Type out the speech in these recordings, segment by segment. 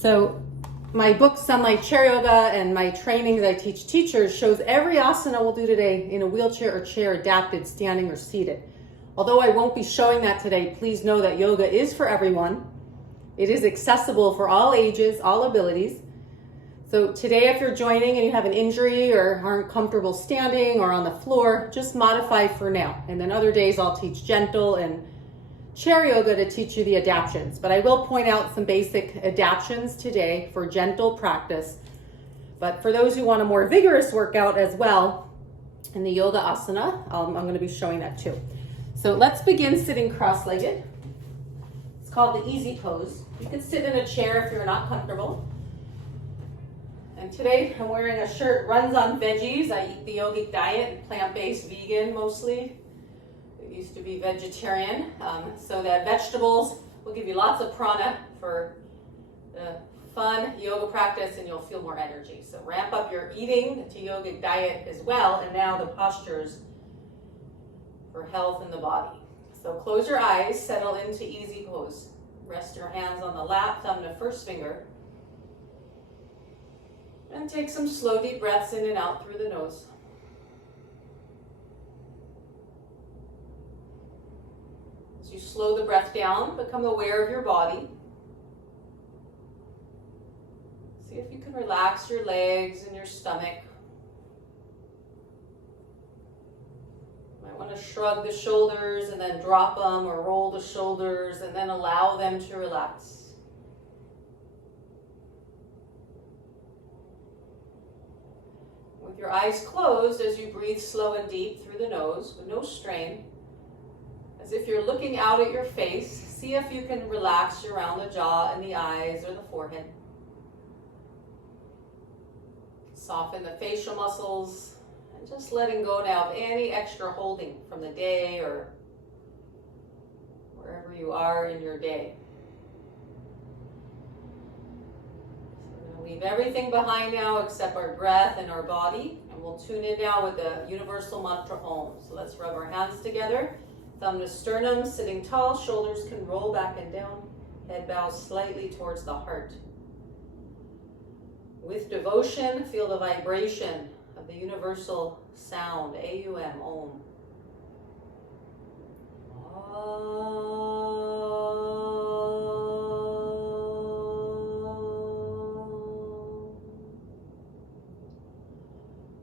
So my book, Sunlight Chair Yoga, and my training that I teach teachers shows every asana we'll do today in a wheelchair or chair, adapted, standing or seated. Although I won't be showing that today, please know that yoga is for everyone. It is accessible for all ages, all abilities. So today, if you're joining and you have an injury or aren't comfortable standing or on the floor, just modify for now. And then other days I'll teach gentle and chair yoga to teach you the adaptations. But I will point out some basic adaptations today for gentle practice. But for those who want a more vigorous workout as well, in the yoga asana, I'm going to be showing that too. So let's begin sitting cross-legged. It's called the easy pose. You can sit in a chair if you're not comfortable. And today I'm wearing a shirt, runs on veggies. I eat the yogic diet, plant-based, vegan mostly. It used to be vegetarian. So that vegetables will give you lots of prana for fun yoga practice, and you'll feel more energy. So ramp up your eating to yogic diet as well. And now the postures for health in the body. So close your eyes, settle into easy pose. Rest your hands on the lap, thumb to first finger. And take some slow, deep breaths in and out through the nose. As you slow the breath down, become aware of your body. See if you can relax your legs and your stomach. You might want to shrug the shoulders and then drop them, or roll the shoulders and then allow them to relax. With your eyes closed, as you breathe slow and deep through the nose with no strain, as if you're looking out at your face, see if you can relax around the jaw and the eyes or the forehead. Soften the facial muscles and just letting go now of any extra holding from the day or wherever you are in your day. Leave everything behind now except our breath and our body, and we'll tune in now with the universal mantra Om. So let's rub our hands together, thumb to sternum, sitting tall, shoulders can roll back and down, head bows slightly towards the heart. With devotion, feel the vibration of the universal sound, A-U-M, Om.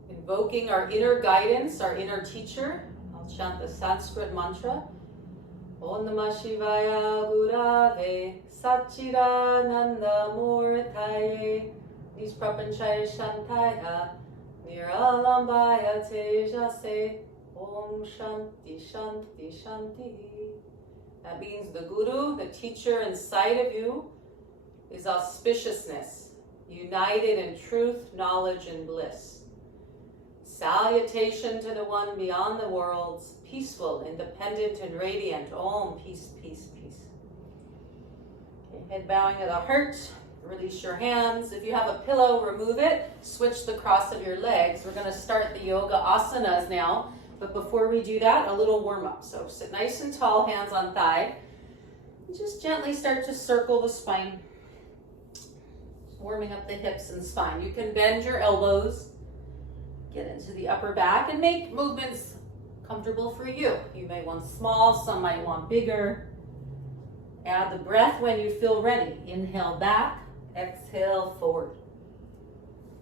Invoking our inner guidance, our inner teacher. I'll chant the Sanskrit mantra. Om Namah Shivaya Gurave Satchidananda Murtaye Nisprapanchaya Shantaya Niralambaya Tejase Om Shanti Shanti Shanti. That means the Guru, the teacher inside of you, is auspiciousness, united in truth, knowledge, and bliss. Salutation to the one beyond the worlds, peaceful, independent, and radiant. Om, peace, peace, peace. Okay, head bowing to the heart. Release your hands. If you have a pillow, remove it. Switch the cross of your legs. We're going to start the yoga asanas now. But before we do that, a little warm up. So sit nice and tall, hands on thigh. And just gently start to circle the spine. Warming up the hips and spine. You can bend your elbows. Get into the upper back and make movements comfortable for you. You may want small, some might want bigger. Add the breath when you feel ready. Inhale back, exhale forward.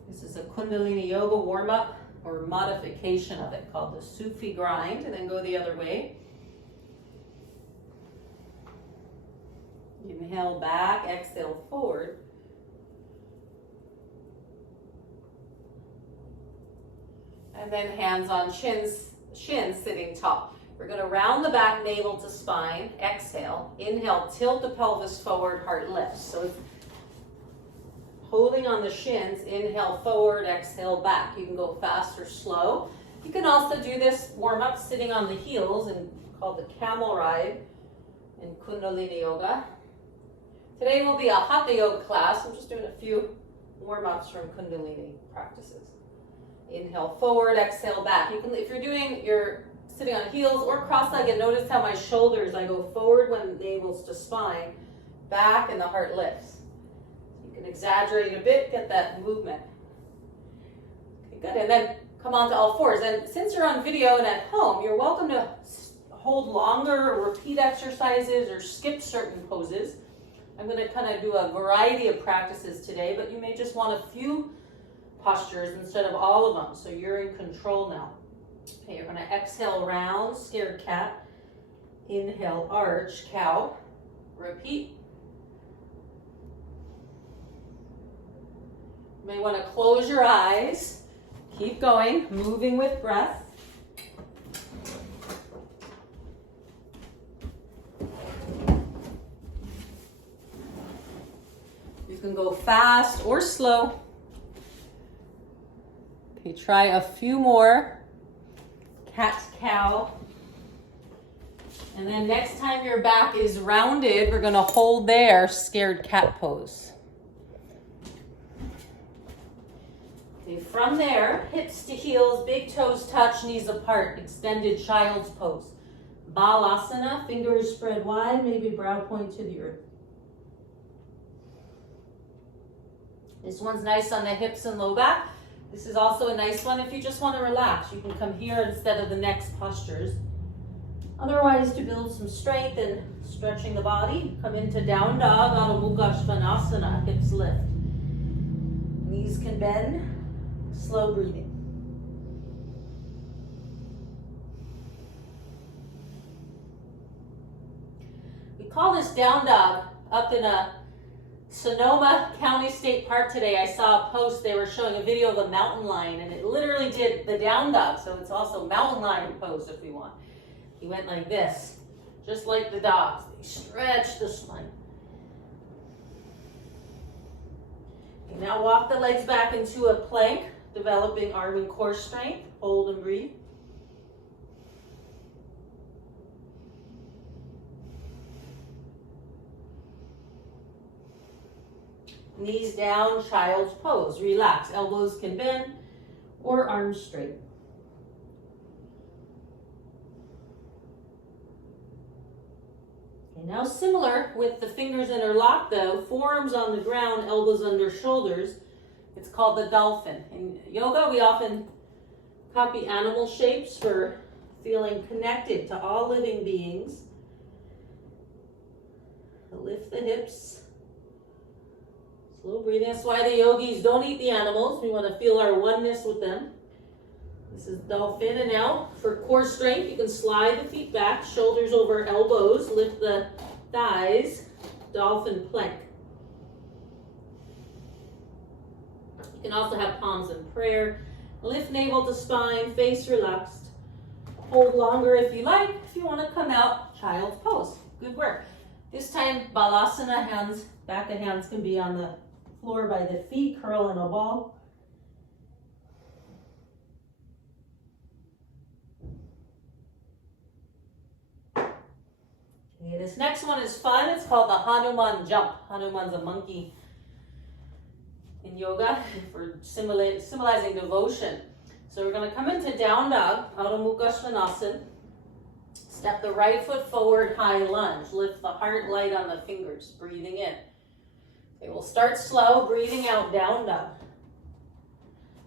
This is a Kundalini Yoga warm-up or modification of it called the Sufi grind, and then go the other way. Inhale back, exhale forward. And then hands on shins sitting tall. We're going to round the back, navel to spine. Exhale. Inhale, tilt the pelvis forward, heart lifts. So holding on the shins, inhale forward, exhale back. You can go fast or slow. You can also do this warm-up sitting on the heels, and called the camel ride in Kundalini Yoga. Today will be a Hatha Yoga class. I'm just doing a few warm-ups from Kundalini practices. Inhale forward, exhale back. You can, if you're sitting on heels or cross-legged, notice how my shoulders, I go forward when navel's to spine, back and the heart lifts. You can exaggerate a bit, get that movement. Okay, good. And then come on to all fours. And since you're on video and at home, you're welcome to hold longer or repeat exercises or skip certain poses. I'm going to kind of do a variety of practices today, but you may just want a few postures instead of all of them. So you're in control now. Okay, you're going to exhale round, scared cat. Inhale, arch, cow. Repeat. You may want to close your eyes. Keep going, moving with breath. You can go fast or slow. Okay, try a few more. Cat, cow. And then next time your back is rounded, we're gonna hold there, scared cat pose. Okay, from there, hips to heels, big toes touch, knees apart, extended child's pose. Balasana, fingers spread wide, maybe brow point to the earth. This one's nice on the hips and low back. This is also a nice one if you just want to relax. You can come here instead of the next postures. Otherwise, to build some strength and stretching the body, come into down dog, Adho Mukha Svanasana, hips lift. Knees can bend, slow breathing. We call this down dog. Up in a Sonoma County State Park today, I saw a post, they were showing a video of a mountain lion, and it literally did the down dog, so it's also mountain lion pose if we want. He went like this, just like the dogs. They stretch the spine. Okay, now walk the legs back into a plank, developing arm and core strength. Hold and breathe. Knees down, child's pose. Relax. Elbows can bend or arms straight. Okay, now similar with the fingers interlocked though, forearms on the ground, elbows under shoulders. It's called the dolphin. In yoga, we often copy animal shapes for feeling connected to all living beings. Lift the hips. Slow breathing. That's why the yogis don't eat the animals. We want to feel our oneness with them. This is dolphin. And now for core strength, you can slide the feet back, shoulders over elbows, lift the thighs, dolphin plank. You can also have palms in prayer. Lift navel to spine, face relaxed. Hold longer if you like. If you want to come out, child's pose. Good work. This time, balasana, hands, back of hands can be on the floor by the feet, curl in a ball. Okay, this next one is fun. It's called the Hanuman jump. Hanuman's a monkey in yoga for symbolizing devotion. So we're going to come into down dog, Adho Mukha Svanasana. Step the right foot forward, high lunge. Lift the heart light on the fingers, breathing in. Okay, we'll start slow, breathing out, down dog.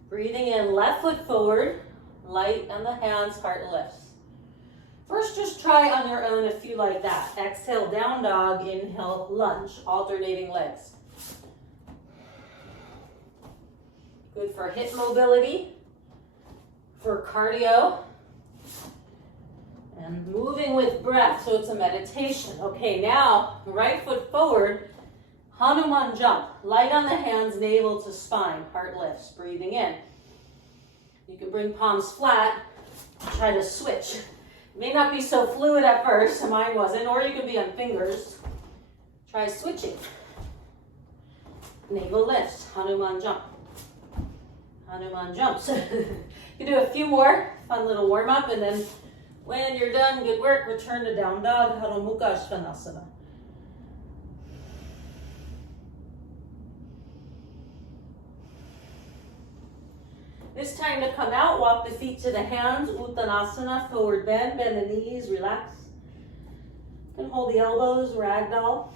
Breathing in, left foot forward, light on the hands, heart lifts. First, just try on your own if you like that. Exhale, down dog, inhale, lunge, alternating legs. Good for hip mobility, for cardio, and moving with breath, so it's a meditation. Okay, now, right foot forward, Hanuman jump. Light on the hands, navel to spine, heart lifts, breathing in. You can bring palms flat, try to switch. It may not be so fluid at first, mine wasn't, or you can be on fingers. Try switching. Navel lifts, Hanuman jump. Hanuman jumps. You do a few more, fun little warm up, and then when you're done, good work, return to down dog, Adho Mukha Svanasana. This time to come out, walk the feet to the hands, Uttanasana, forward bend, bend the knees, relax. And hold the elbows, ragdoll.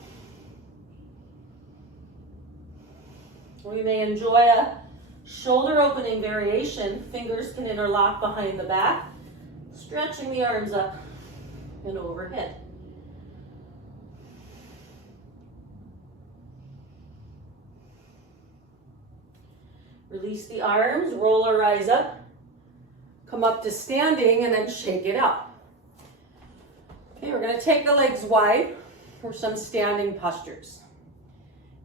We may enjoy a shoulder opening variation. Fingers can interlock behind the back, stretching the arms up and overhead. Release the arms, roll or rise up, come up to standing, and then shake it out. Okay, we're going to take the legs wide for some standing postures.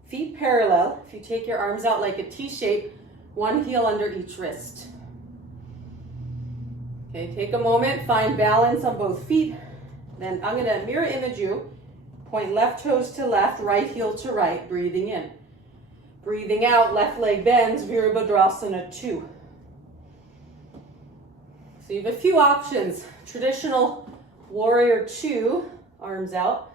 Feet parallel. If you take your arms out like a T shape, one heel under each wrist. Okay, take a moment, find balance on both feet. Then I'm going to mirror image you. Point left toes to left, right heel to right, breathing in. Breathing out, left leg bends, Virabhadrasana 2. So you have a few options. Traditional warrior 2, arms out,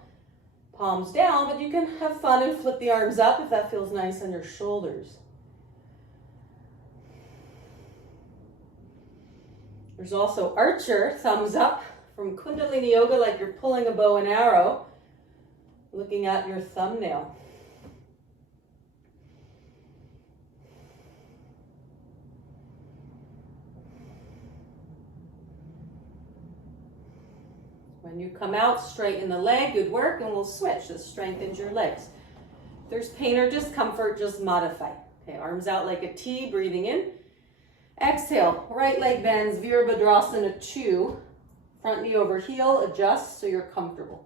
palms down, but you can have fun and flip the arms up if that feels nice on your shoulders. There's also archer, thumbs up, from Kundalini Yoga, like you're pulling a bow and arrow, looking at your thumbnail. When you come out, straighten the leg, good work, and we'll switch. This strengthens your legs. If there's pain or discomfort, just modify. Okay, arms out like a T, breathing in. Exhale, right leg bends, Virabhadrasana 2. Front knee over heel, adjust so you're comfortable.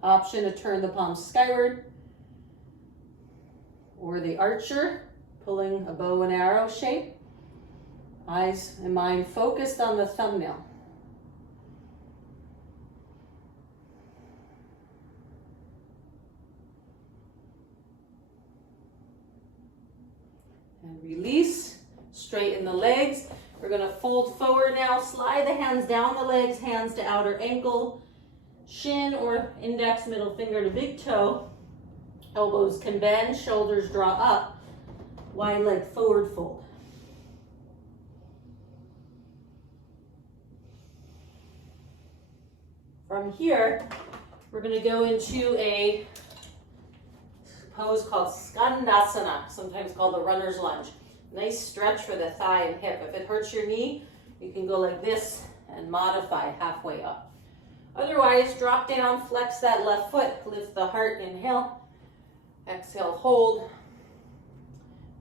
Option to turn the palms skyward. Or the archer, pulling a bow and arrow shape. Eyes and mind focused on the thumbnail. And release, straighten the legs. We're going to fold forward now, slide the hands down the legs, hands to outer ankle, shin or index, middle finger to big toe. Elbows can bend, shoulders draw up, wide leg forward fold. From here, we're going to go into a pose called Skandasana, sometimes called the runner's lunge. Nice stretch for the thigh and hip. If it hurts your knee, you can go like this and modify halfway up. Otherwise, drop down, flex that left foot, lift the heart, inhale, exhale, hold.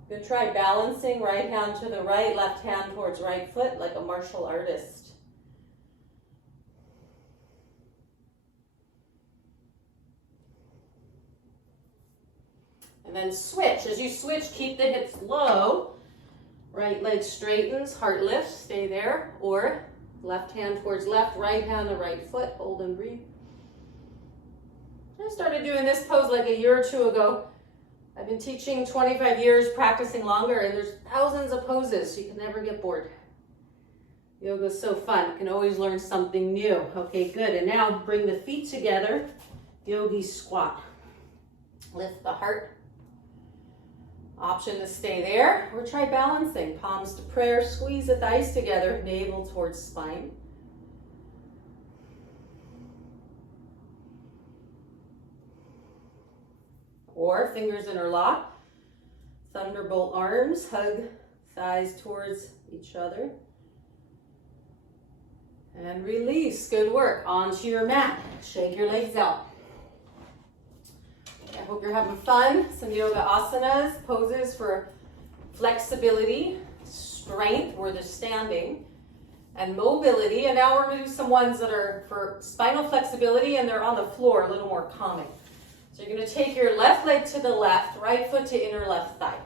You're going to try balancing right hand to the right, left hand towards right foot like a martial artist. And then switch. As you switch, keep the hips low. Right leg straightens, heart lifts, stay there. Or left hand towards left, right hand to right foot, hold and breathe. I started doing this pose like a year or two ago. I've been teaching 25 years, practicing longer, and there's thousands of poses, so you can never get bored. Yoga is so fun. You can always learn something new. Okay, good. And now bring the feet together. Yogi squat. Lift the heart. Option to stay there, or try balancing. Palms to prayer, squeeze the thighs together, navel towards spine. Or fingers interlock, thunderbolt arms, hug thighs towards each other. And release, good work. Onto your mat, shake your legs out. I hope you're having fun. Some yoga asanas, poses for flexibility, strength, where they're standing, and mobility. And now we're going to do some ones that are for spinal flexibility and they're on the floor, a little more calming. So you're going to take your left leg to the left, right foot to inner left thigh.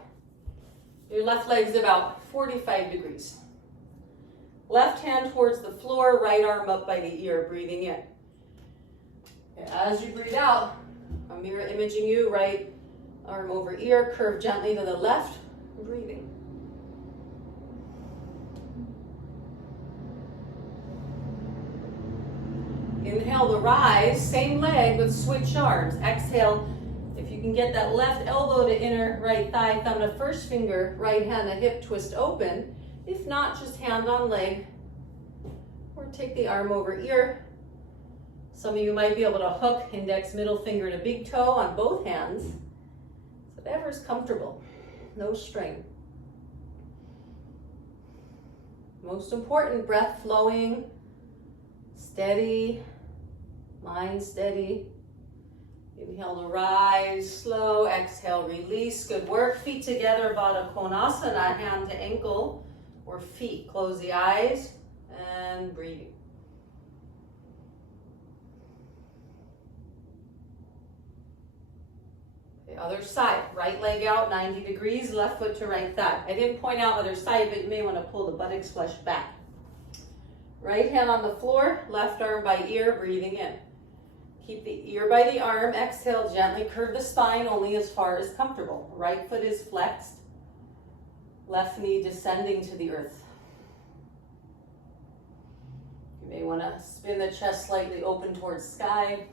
Your left leg's about 45 degrees. Left hand towards the floor, right arm up by the ear, breathing in. As you breathe out, I'm mirror imaging you, right arm over ear, curve gently to the left, breathing. Inhale to rise, same leg but switch arms. Exhale, if you can get that left elbow to inner right thigh, thumb to first finger, right hand to hip, twist open. If not, just hand on leg, or take the arm over ear, Some of you might be able to hook index, middle finger to big toe on both hands. Whatever's comfortable, no strain. Most important, breath flowing, steady, mind steady. Inhale to rise, slow, exhale, release. Good work. Feet together, Baddha Konasana, hand to ankle or feet. Close the eyes and breathe. The other side, right leg out 90 degrees, left foot to right thigh. I didn't point out other side, but you may want to pull the buttocks flush back. Right hand on the floor, left arm by ear, breathing in. Keep the ear by the arm, exhale, gently curve the spine only as far as comfortable. Right foot is flexed, left knee descending to the earth. You may want to spin the chest slightly open towards sky.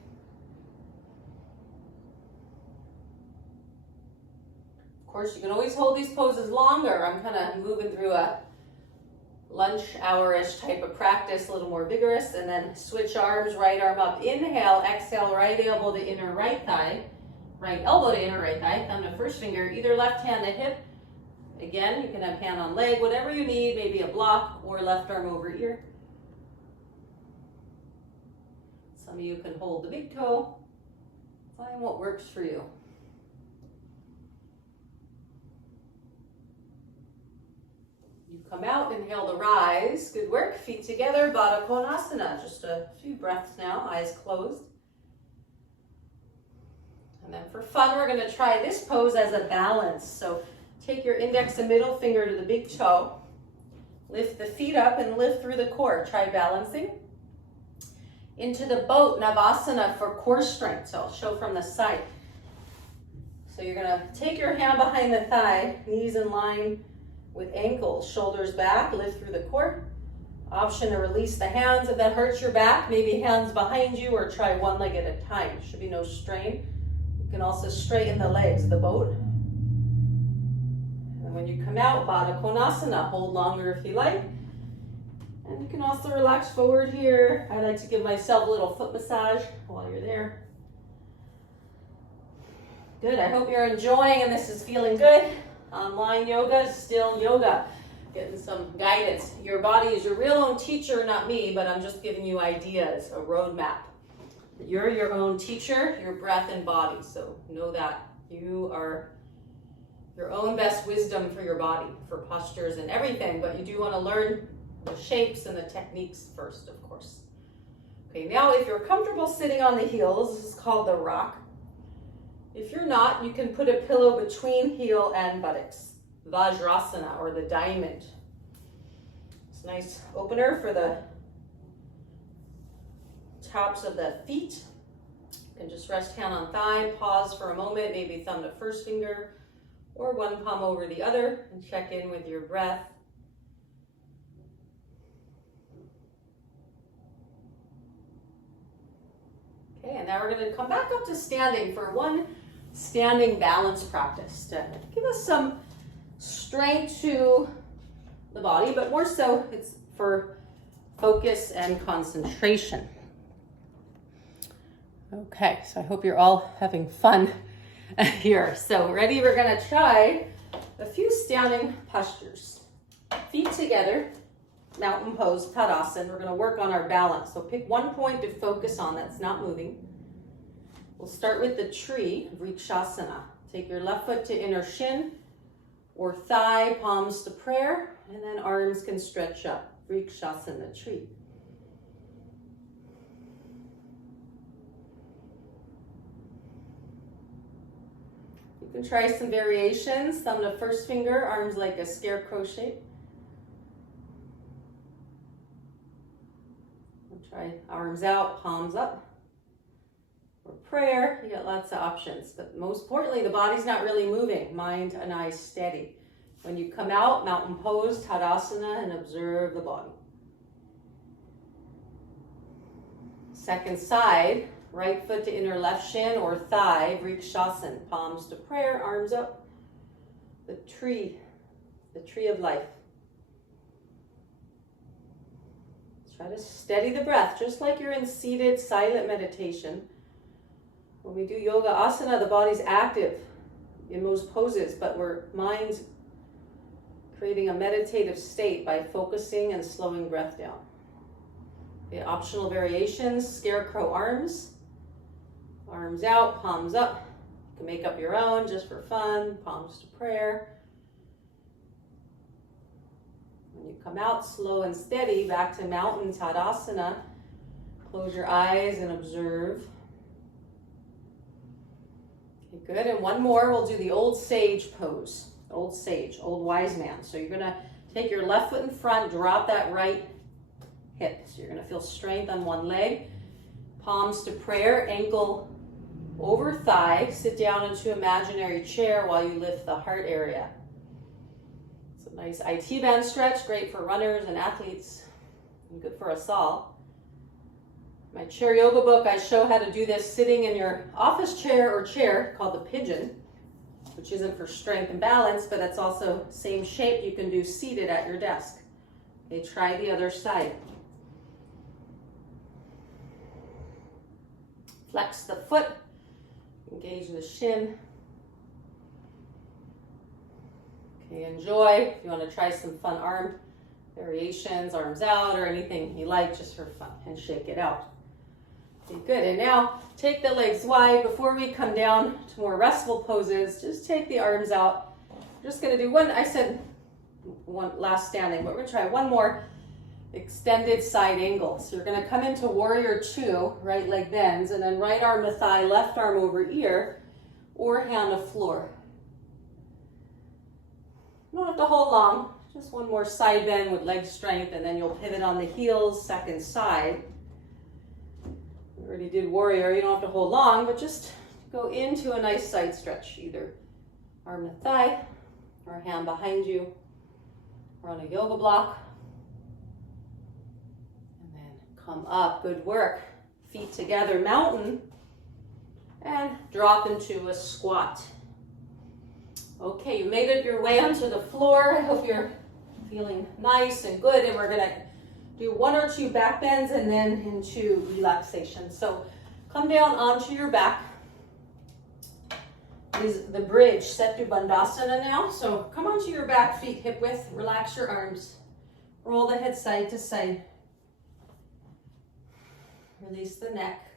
Of course, you can always hold these poses longer. I'm kind of moving through a lunch hour-ish type of practice, a little more vigorous, and then switch arms, right arm up, inhale, exhale, right elbow to inner right thigh, right elbow to inner right thigh, thumb to first finger, either left hand to hip. Again, you can have hand on leg, whatever you need, maybe a block or left arm over ear. Some of you can hold the big toe. Find what works for you. You come out, inhale to rise. Good work. Feet together, Baddha Konasana. Just a few breaths now, eyes closed. And then for fun, we're going to try this pose as a balance. So take your index and middle finger to the big toe. Lift the feet up and lift through the core. Try balancing. Into the boat, Navasana for core strength. So I'll show from the side. So you're going to take your hand behind the thigh, knees in line with ankles, shoulders back, lift through the core. Option to release the hands. If that hurts your back, maybe hands behind you or try one leg at a time. Should be no strain. You can also straighten the legs of the boat. And when you come out, Baddha Konasana, hold longer if you like. And you can also relax forward here. I like to give myself a little foot massage while you're there. Good, I hope you're enjoying and this is feeling good. Online yoga, still yoga. Getting some guidance. Your body is your real own teacher, not me, but I'm just giving you ideas, a roadmap. You're your own teacher, your breath and body. So know that you are your own best wisdom for your body, for postures and everything, but you do want to learn the shapes and the techniques first, of course. Okay, now if you're comfortable sitting on the heels, this is called the rock. If you're not, you can put a pillow between heel and buttocks. Vajrasana, or the diamond. It's a nice opener for the tops of the feet. You can just rest hand on thigh, pause for a moment, maybe thumb to first finger, or one palm over the other, and check in with your breath. Okay, and now we're going to come back up to standing for one standing balance practice to give us some strength to the body, but more so it's for focus and concentration. Okay, so I hope you're all having fun here. So ready? We're going to try a few standing postures. Feet together, mountain pose, Tadasana. We're going to work on our balance. So pick one point to focus on that's not moving. We'll start with the tree, Vrikshasana. Take your left foot to inner shin or thigh, palms to prayer, and then arms can stretch up. Vrikshasana, tree. You can try some variations. Thumb to first finger, arms like a scarecrow shape. We'll try arms out, palms up. For prayer, you got lots of options, but most importantly, the body's not really moving. Mind and eyes steady. When you come out, mountain pose, Tadasana, and observe the body. Second side, right foot to inner left shin or thigh, Vrikshasana. Palms to prayer, arms up. The tree of life. Try to steady the breath, just like you're in seated silent meditation. When we do yoga asana, the body's active in most poses, but we're mind's creating a meditative state by focusing and slowing breath down. Okay, optional variations, scarecrow arms. Arms out, palms up. You can make up your own just for fun, palms to prayer. When you come out slow and steady, back to mountain Tadasana. Close your eyes and observe. Okay, good, and one more, we'll do the old sage pose. Old sage, old wise man. So you're gonna take your left foot in front, drop that right hip. So you're gonna feel strength on one leg. Palms to prayer, ankle over thigh. Sit down into imaginary chair while you lift the heart area. It's a nice IT band stretch, great for runners and athletes, and good for us all. My chair yoga book, I show how to do this sitting in your office chair or chair called the pigeon, which isn't for strength and balance, but that's also same shape you can do seated at your desk. Okay, try the other side. Flex the foot, engage the shin. Okay, enjoy. If you want to try some fun arm variations, arms out, or anything you like just for fun, and shake it out. Okay, good. And now take the legs wide. Before we come down to more restful poses, just take the arms out. We're just going to do one, I said one last standing, but we're going to try one more extended side angle. So you're going to come into warrior two, right leg bends, and then right arm to thigh, left arm over ear, or hand to floor. You don't have to hold long, just one more side bend with leg strength, and then you'll pivot on the heels, second side. We already did warrior, you don't have to hold long, but just go into a nice side stretch, either arm to thigh, or hand behind you, or on a yoga block. And then come up, good work. Feet together, mountain, and drop into a squat. Okay, you made it your way onto the floor. I hope you're feeling nice and good, and we're gonna do one or two back bends and then into relaxation. So come down onto your back. Is the bridge, Setu Bandhasana now. So come onto your back, feet hip width, relax your arms. Roll the head side to side. Release the neck.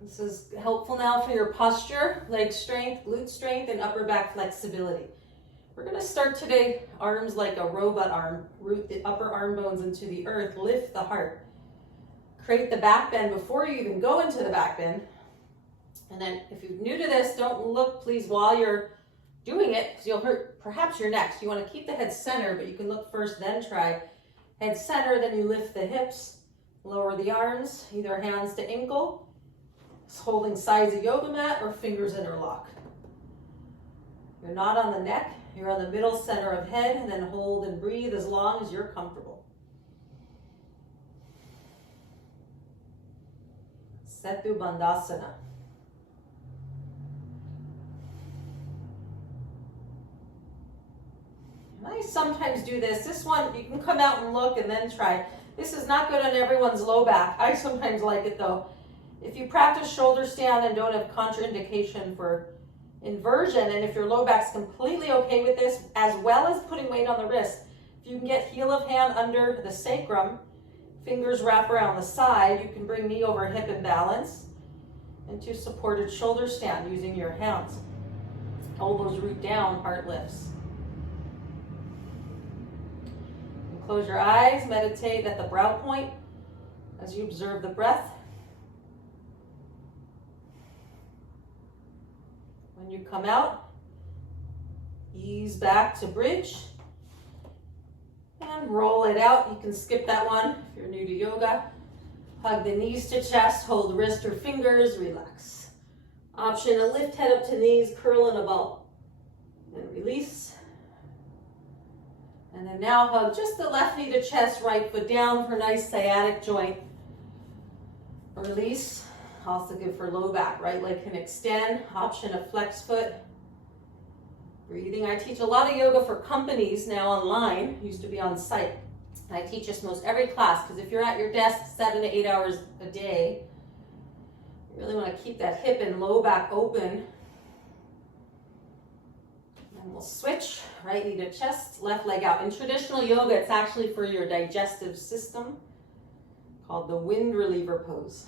This is helpful now for your posture, leg strength, glute strength, and upper back flexibility. We're going to start today, arms like a robot arm. Root the upper arm bones into the earth, lift the heart. Create the back bend before you even go into the back bend. And then if you're new to this, don't look, please, while you're doing it, because you'll hurt perhaps your neck. So you want to keep the head center, but you can look first, then try head center, then you lift the hips, lower the arms, either hands to ankle, holding sides of yoga mat, or fingers interlock. You're not on the neck, you're on the middle center of head, and then hold and breathe as long as you're comfortable. Setu Bandhasana. I sometimes do this. This one, you can come out and look and then try. This is not good on everyone's low back. I sometimes like it though. If you practice shoulder stand and don't have contraindication for inversion, and if your low back's completely okay with this, as well as putting weight on the wrist, if you can get heel of hand under the sacrum, fingers wrap around the side, you can bring knee over hip in balance into supported shoulder stand using your hands. Elbows root down, heart lifts. And close your eyes, meditate at the brow point as you observe the breath. When you come out, ease back to bridge and roll it out. You can skip that one if you're new to yoga. Hug the knees to chest, hold wrist or fingers, relax. Option, a lift head up to knees, curl in a ball. And release. And then now hug just the left knee to chest, right foot down for a nice sciatic joint. Release. Also good for low back. Right leg can extend. Option of flex foot. Breathing. I teach a lot of yoga for companies now online. Used to be on site. And I teach this most every class because if you're at your desk 7 to 8 hours a day, you really want to keep that hip and low back open. And we'll switch, right knee to chest, left leg out. In traditional yoga, it's actually for your digestive system, called the wind reliever pose.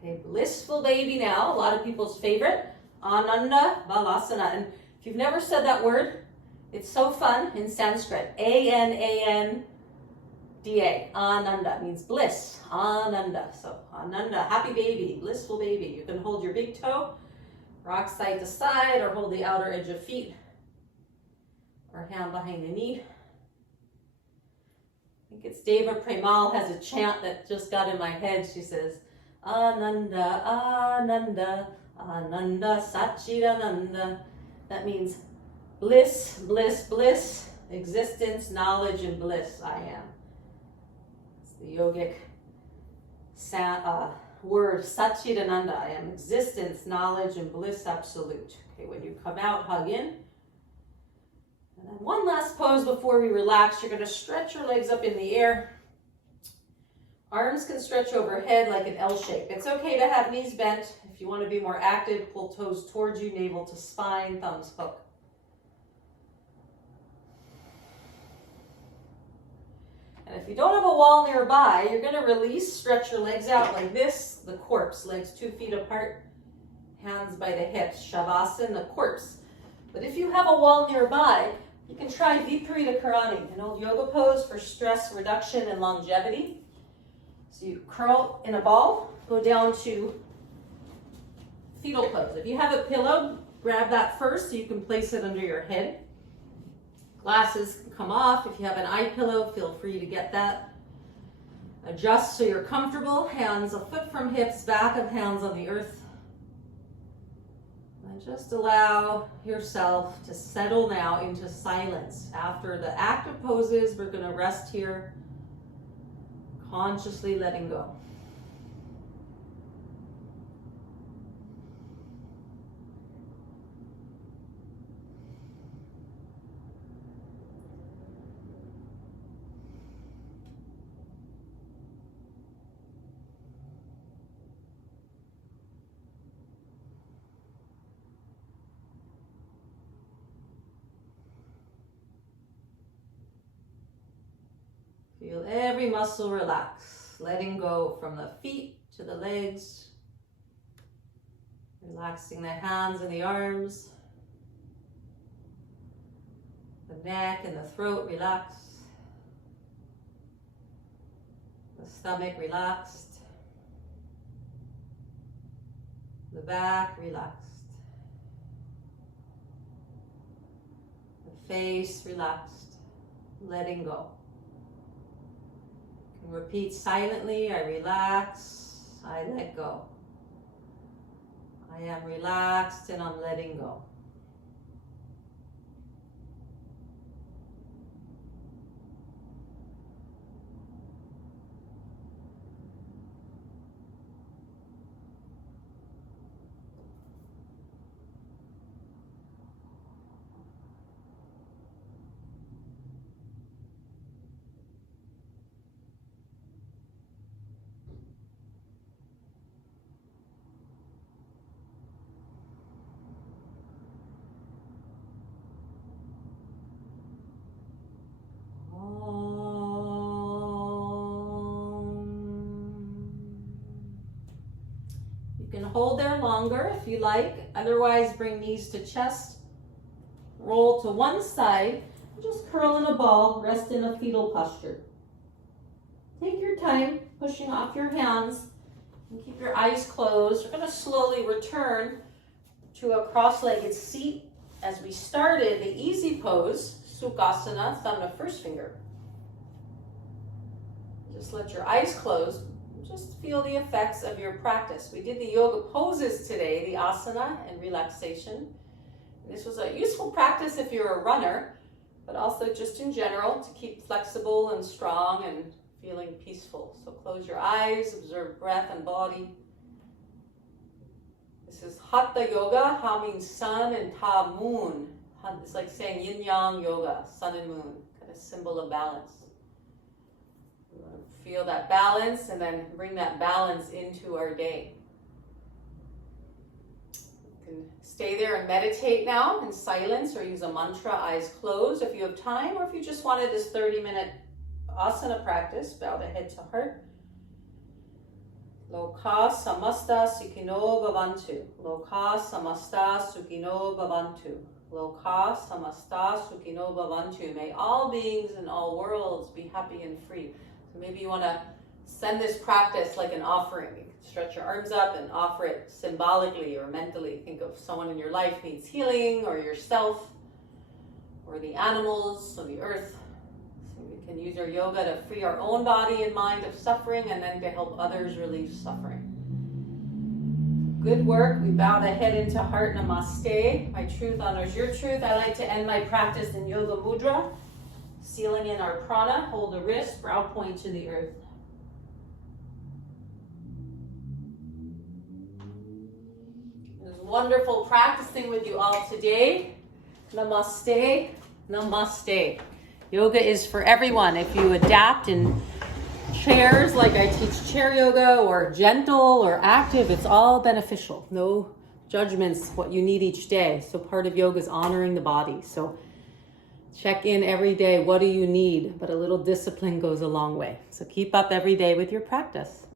Okay, blissful baby now, a lot of people's favorite, Ananda Balasana. And if you've never said that word, it's so fun in Sanskrit. Ananda, Ananda means bliss, Ananda. So Ananda, happy baby, blissful baby. You can hold your big toe, rock side to side, or hold the outer edge of feet, or hand behind the knee. I think it's Deva Premal has a chant that just got in my head. She says, Ananda, Ananda, Ananda, Satchidananda. That means bliss, bliss, bliss, existence, knowledge, and bliss. I am. It's the yogic word, Satchidananda. I am existence, knowledge, and bliss absolute. Okay, when you come out, hug in. And then one last pose before we relax. You're going to stretch your legs up in the air. Arms can stretch overhead like an L shape. It's okay to have knees bent. If you want to be more active, pull toes towards you, navel to spine, thumbs hook. And if you don't have a wall nearby, you're going to release, stretch your legs out like this, the corpse, legs 2 feet apart, hands by the hips, Shavasana, the corpse. But if you have a wall nearby, you can try Viparita Karani, an old yoga pose for stress reduction and longevity. So you curl in a ball, go down to fetal pose. If you have a pillow, grab that first so you can place it under your head. Glasses can come off. If you have an eye pillow, feel free to get that. Adjust so you're comfortable. Hands a foot from hips, back of hands on the earth. And just allow yourself to settle now into silence. After the active poses, we're going to rest here, consciously letting go. Feel every muscle relax, letting go from the feet to the legs, relaxing the hands and the arms, the neck and the throat relaxed, the stomach relaxed, the back relaxed, the face relaxed, letting go. Repeat silently, I relax, I let go. I am relaxed and I'm letting go. Hold there longer if you like. Otherwise, bring knees to chest. Roll to one side. Just curl in a ball. Rest in a fetal posture. Take your time pushing off your hands and keep your eyes closed. We're going to slowly return to a cross-legged seat. As we started, the easy pose, Sukhasana, thumb to first finger. Just let your eyes close. Just feel the effects of your practice. We did the yoga poses today, the asana and relaxation. This was a useful practice if you're a runner, but also just in general to keep flexible and strong and feeling peaceful. So close your eyes, observe breath and body. This is Hatha Yoga. Ha means sun and ta moon. It's like saying yin yang yoga, sun and moon, kind of symbol of balance. We want to feel that balance and then bring that balance into our day. You can stay there and meditate now in silence or use a mantra, eyes closed if you have time, or if you just wanted this 30-minute asana practice, bow the head to heart. Loka samasta sukhino bhavantu. Loka samasta sukhino bhavantu. Loka samasta sukhino bhavantu. May all beings in all worlds be happy and free. So maybe you want to send this practice like an offering. You can stretch your arms up and offer it symbolically or mentally. Think of someone in your life needs healing, or yourself, or the animals, or the earth. We can use our yoga to free our own body and mind of suffering, and then to help others relieve suffering. Good work. We bow the head into heart. Namaste. My truth honors your truth. I like to end my practice in yoga mudra, sealing in our prana. Hold the wrist, brow point to the earth. It was wonderful practicing with you all today. Namaste. Namaste. Yoga is for everyone. If you adapt in chairs, like I teach chair yoga, or gentle or active, it's all beneficial. No judgments, what you need each day. So part of yoga is honoring the body. So check in every day. What do you need? But a little discipline goes a long way. So keep up every day with your practice.